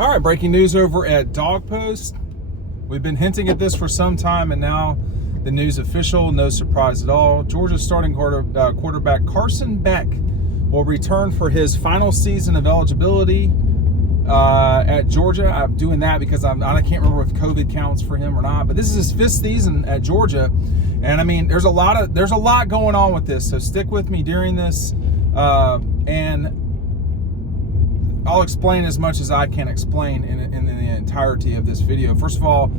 All right, breaking news over at Dawg Post. We've been hinting at this for some time, and now the news official. No surprise at all. Georgia's starting quarterback Carson Beck will return for his final season of eligibility at Georgia. I'm doing that because I can't remember if COVID counts for him or not. But this is his 5th season at Georgia, and I mean, there's a lot going on with this. So stick with me during this, and I'll explain as much as I can explain in the entirety of this video. First of all,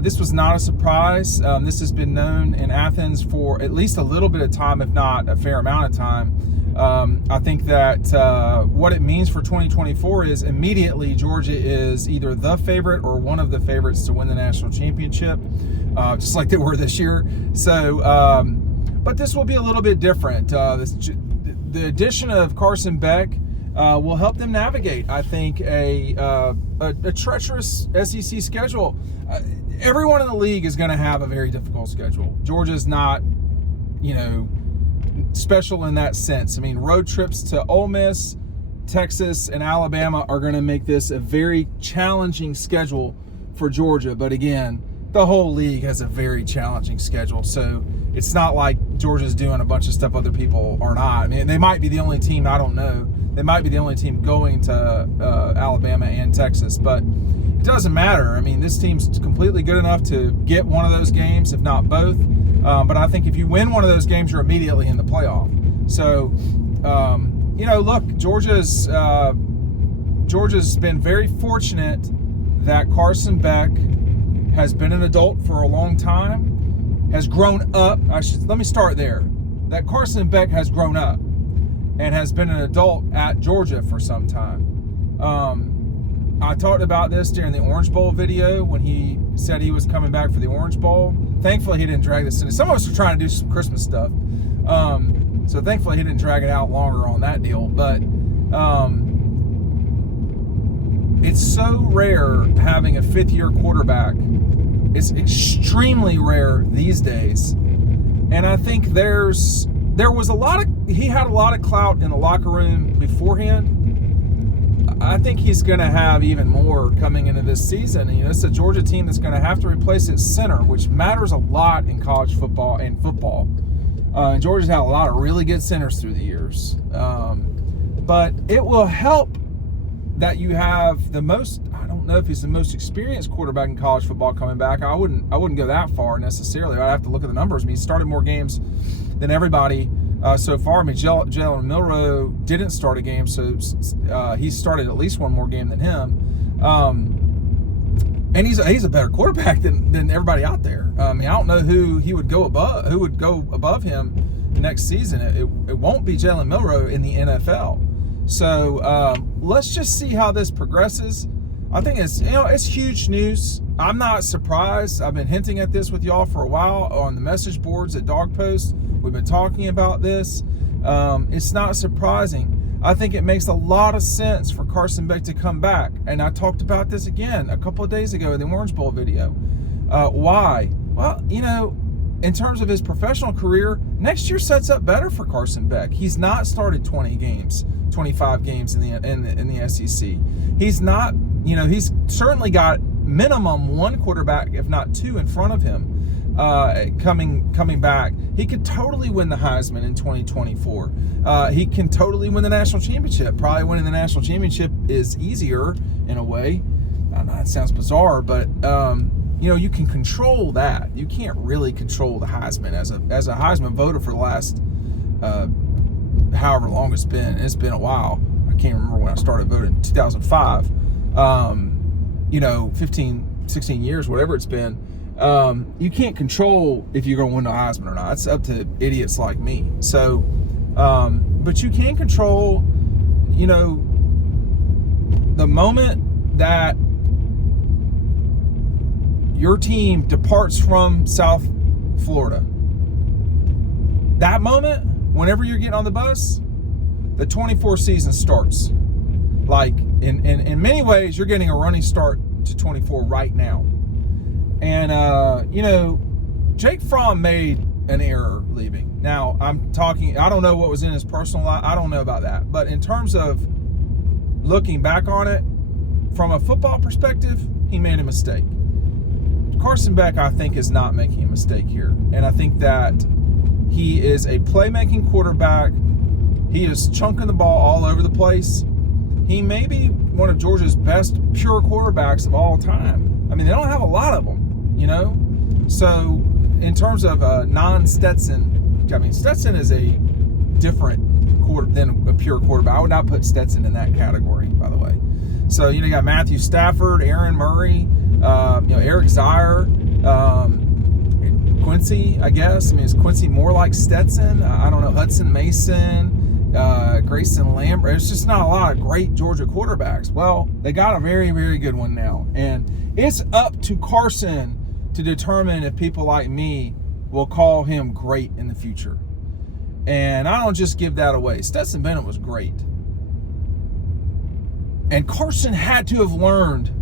this was not a surprise. This has been known in Athens for at least a little bit of time, if not a fair amount of time. I think that what it means for 2024 is immediately Georgia is either the favorite or one of the favorites to win the national championship, just like they were this year. So, but this will be a little bit different. The addition of Carson Beck will help them navigate, I think, a treacherous SEC schedule. Everyone in the league is going to have a very difficult schedule. Georgia's not, special in that sense. I mean, road trips to Ole Miss, Texas, and Alabama are going to make this a very challenging schedule for Georgia. But again, the whole league has a very challenging schedule. So it's not like Georgia's doing a bunch of stuff other people are not. I mean, they might be the only team, I don't know. They might be the only team going to Alabama and Texas, but it doesn't matter. I mean, this team's completely good enough to get one of those games, if not both. But I think if you win one of those games, you're immediately in the playoff. So, look, Georgia's been very fortunate that Carson Beck has been an adult for a long time, has grown up. Let me start there. That Carson Beck has grown up and has been an adult at Georgia for some time. I talked about this during the Orange Bowl video when he said he was coming back for the Orange Bowl. Thankfully, he didn't drag this in. Some of us were trying to do some Christmas stuff. So thankfully, he didn't drag it out longer on that deal. But it's so rare having a fifth-year quarterback. It's extremely rare these days. And I think he had a lot of clout in the locker room beforehand. I think he's going to have even more coming into this season. It's a Georgia team that's going to have to replace its center, which matters a lot in college football and football. And Georgia's had a lot of really good centers through the years. But it will help that you have the most, I don't know if he's the most experienced quarterback in college football coming back. I wouldn't go that far necessarily. I'd have to look at the numbers. I mean, he started more games than everybody so far. I mean, Jalen Milroe didn't start a game, so he started at least one more game than him. And he's a better quarterback than everybody out there. I mean, I don't know who would go above him next season. It won't be Jalen Milroe in the NFL. So let's just see how this progresses. I think it's huge news. I'm not surprised. I've been hinting at this with y'all for a while on the message boards at Dawg Post. We've been talking about this. It's not surprising. I think it makes a lot of sense for Carson Beck to come back. And I talked about this again a couple of days ago in the Orange Bowl video. Why? Well, in terms of his professional career, next year sets up better for Carson Beck. He's not started 20 games, 25 games in the SEC. He's not, he's certainly got minimum one quarterback, if not two, in front of him. Coming back, he could totally win the Heisman in 2024. He can totally win the national championship. Probably winning the national championship is easier in a way. I know that sounds bizarre, but you can control that. You can't really control the Heisman as a Heisman voter for the last however long it's been. It's been a while. I can't remember when I started voting in 2005. 15, 16 years, whatever it's been. You can't control if you're going to win the Heisman or not. It's up to idiots like me. So, but you can control, the moment that your team departs from South Florida. That moment, whenever you're getting on the bus, the 24 season starts. Like, in many ways, you're getting a running start to 24 right now. And, Jake Fromm made an error leaving. Now, I don't know what was in his personal life. I don't know about that. But in terms of looking back on it, from a football perspective, he made a mistake. Carson Beck, I think, is not making a mistake here. And I think that he is a playmaking quarterback. He is chunking the ball all over the place. He may be one of Georgia's best pure quarterbacks of all time. I mean, they don't have a lot of them, you know? So in terms of non-Stetson, I mean, Stetson is a different than a pure quarterback. I would not put Stetson in that category, by the way. So, you know, you got Matthew Stafford, Aaron Murray, Eric Zier, Quincy, I guess. I mean, is Quincy more like Stetson? I don't know. Hudson Mason, Grayson Lambert. It's just not a lot of great Georgia quarterbacks. Well, they got a very, very good one now. And it's up to Carson to determine if people like me will call him great in the future. And I don't just give that away. Stetson Bennett was great. And Carson had to have learned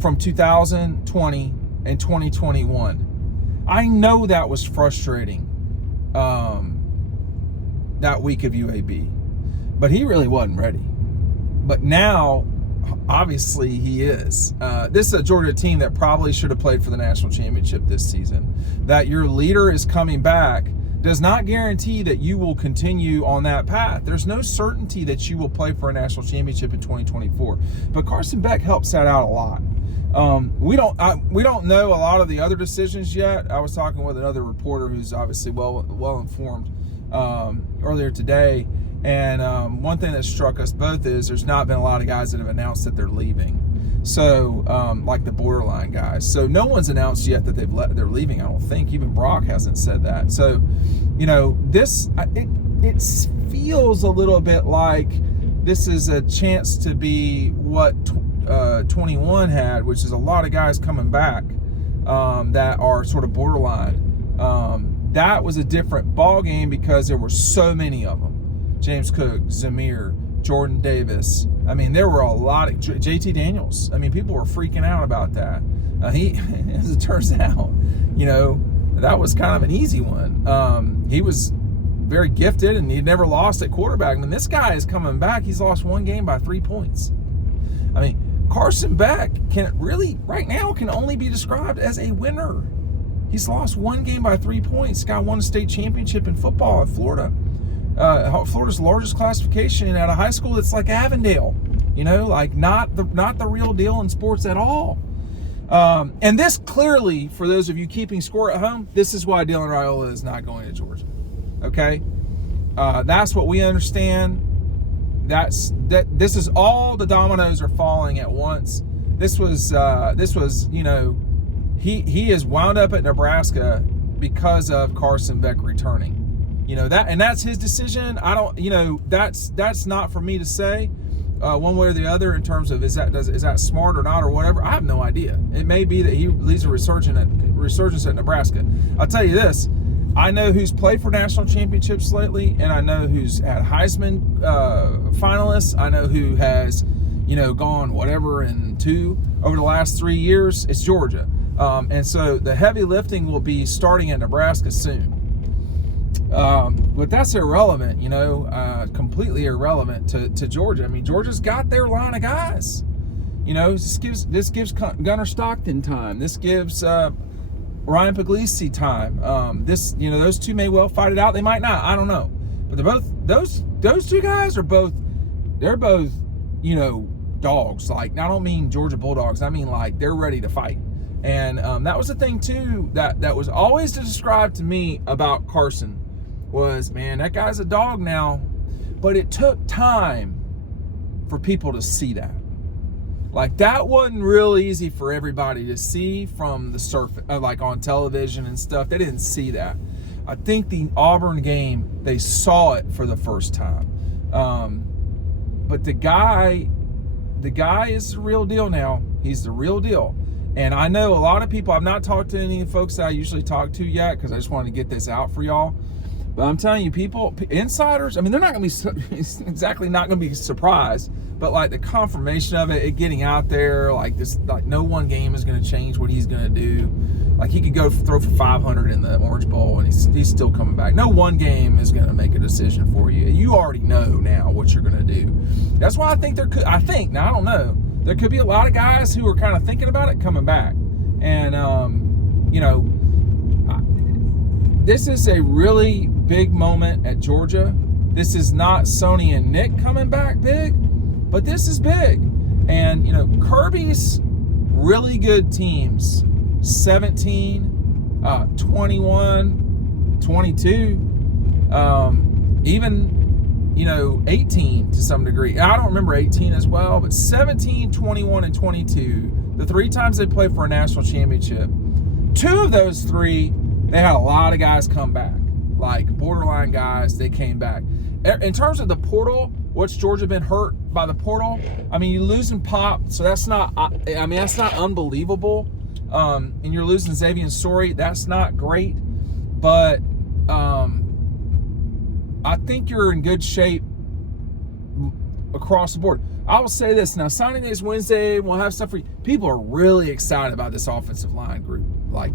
from 2020 and 2021. I know that was frustrating, that week of UAB. But he really wasn't ready. But now, obviously, he is. This is a Georgia team that probably should have played for the national championship this season. That your leader is coming back does not guarantee that you will continue on that path. There's no certainty that you will play for a national championship in 2024. But Carson Beck helps that out a lot. We don't know a lot of the other decisions yet. I was talking with another reporter who's obviously well informed earlier today, and one thing that struck us both is there's not been a lot of guys that have announced that they're leaving. So, like the borderline guys. So no one's announced yet that they're leaving, I don't think. Even Brock hasn't said that. So, you know, it feels a little bit like this is a chance to be what 21 had, which is a lot of guys coming back that are sort of borderline. That was a different ball game because there were so many of them. James Cook, Zamir, Jordan Davis. I mean, there were a lot of JT Daniels. I mean, people were freaking out about that. He, as it turns out, you know, that was kind of an easy one. He was very gifted, and he'd never lost at quarterback. I mean, this guy is coming back. He's lost one game by 3 points. I mean, Carson Beck can really, right now, can only be described as a winner. He's lost one game by 3 points. This guy won a state championship in football at Florida. Florida's largest classification at a high school that's like Avondale, you know, like not the real deal in sports at all. And this clearly, for those of you keeping score at home, this is why Dylan Raiola is not going to Georgia. Okay, that's what we understand. This is all the dominoes are falling at once. This was you know, he is wound up at Nebraska because of Carson Beck returning. You know, that's his decision. I don't, you know, that's not for me to say one way or the other in terms of is that smart or not or whatever. I have no idea. It may be that he leads a resurgence at Nebraska. I'll tell you this. I know who's played for national championships lately, and I know who's had Heisman finalists. I know who has, you know, gone whatever in 2 over the last 3 years. It's Georgia. And so the heavy lifting will be starting at Nebraska soon. But that's irrelevant, you know, completely irrelevant to Georgia. I mean, Georgia's got their line of guys. You know, this gives Gunnar Stockton time. This gives Ryan Puglisi time. You know, those two may well fight it out. They might not. I don't know. But they're both those two guys are both. They're both, you know, dogs. Like, I don't mean Georgia Bulldogs. I mean, like, they're ready to fight. And that was the thing too that was always described to me about Carson was, man, that guy's a dog now. But it took time for people to see that. Like, that wasn't real easy for everybody to see from the surface, like on television and stuff. They didn't see that. I think the Auburn game, they saw it for the first time. But the guy is the real deal now. He's the real deal. And I know a lot of people, I've not talked to any of the folks that I usually talk to yet because I just wanted to get this out for y'all. But I'm telling you, people, insiders, I mean, they're not going to be exactly not going to be surprised, but like the confirmation of it getting out there, like this, like no one game is going to change what he's going to do. Like, he could go throw for 500 in the Orange Bowl and he's still coming back. No one game is going to make a decision for you. You already know now what you're going to do. That's why I think now I don't know. there could be a lot of guys who are kind of thinking about it coming back. And, you know, this is a really big moment at Georgia. This is not Sony and Nick coming back big, but this is big. And, you know, Kirby's really good teams, 17, 21, 22, even, you know, 18 to some degree. I don't remember 18 as well, but 17, 21, and 22, the 3 times they played for a national championship, 2 of those 3, they had a lot of guys come back, like borderline guys, they came back. In terms of the portal, what's Georgia been hurt by the portal? I mean, you're losing Pop, so that's not, I mean, that's not unbelievable. And you're losing Xavier Story, that's not great. But I think you're in good shape across the board. I will say this, now signing day is Wednesday, we'll have stuff for you. People are really excited about this offensive line group. Like,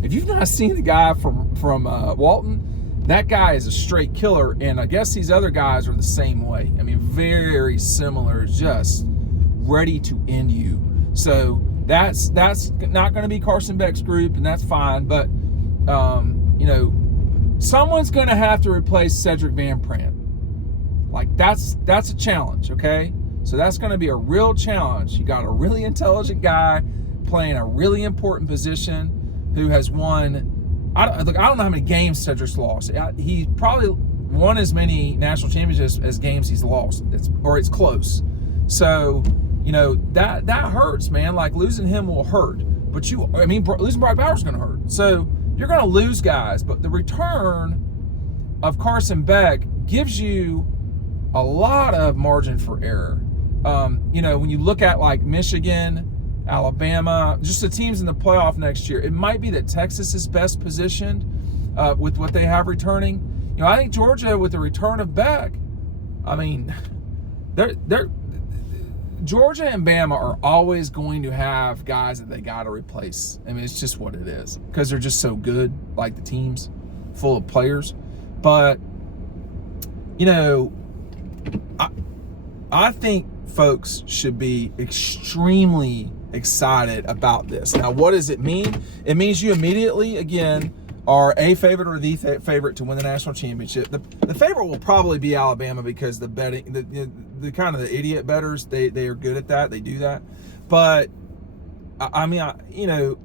if you've not seen the guy from Walton, that guy is a straight killer, and I guess these other guys are the same way. I mean, very similar, just ready to end you. So that's not going to be Carson Beck's group, and that's fine. But you know, someone's going to have to replace Cedric Van Pran. Like, that's a challenge, okay? So that's going to be a real challenge. You got a really intelligent guy playing a really important position who has won. I don't know how many games Cedric's lost. He probably won as many national championships as games he's lost. It's close. So, you know, that hurts, man. Like, losing him will hurt. But losing Brock Bowers is going to hurt. So you're going to lose guys. But the return of Carson Beck gives you a lot of margin for error. You know, when you look at like Michigan, Alabama, just the teams in the playoff next year, it might be that Texas is best positioned with what they have returning. You know, I think Georgia, with the return of Beck, I mean, Georgia and Bama are always going to have guys that they got to replace. I mean, it's just what it is because they're just so good, like the teams full of players. But, you know, I think folks should be extremely excited about this. Now, what does it mean? It means you immediately, again, are a favorite or the favorite to win the national championship. The favorite will probably be Alabama because the betting, the kind of the idiot bettors, they are good at that. They do that. But I mean, you know,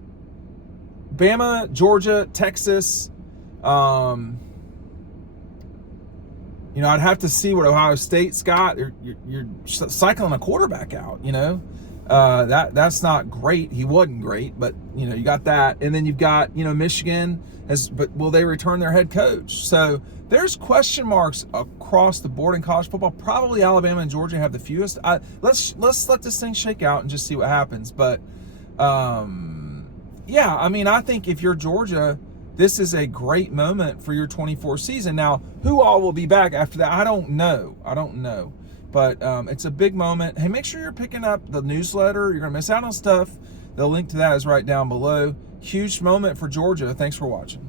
Bama, Georgia, Texas. You know, I'd have to see what Ohio State's got. You're cycling a quarterback out. You know. That's not great. He wasn't great, but you know, you got that. And then you've got, you know, Michigan but will they return their head coach? So there's question marks across the board in college football. Probably Alabama and Georgia have the fewest. Let's let this thing shake out and just see what happens. But yeah, I mean, I think if you're Georgia, this is a great moment for your 24 season. Now, who all will be back after that? I don't know. But it's a big moment. Hey, make sure you're picking up the newsletter. You're going to miss out on stuff. The link to that is right down below. Huge moment for Georgia. Thanks for watching.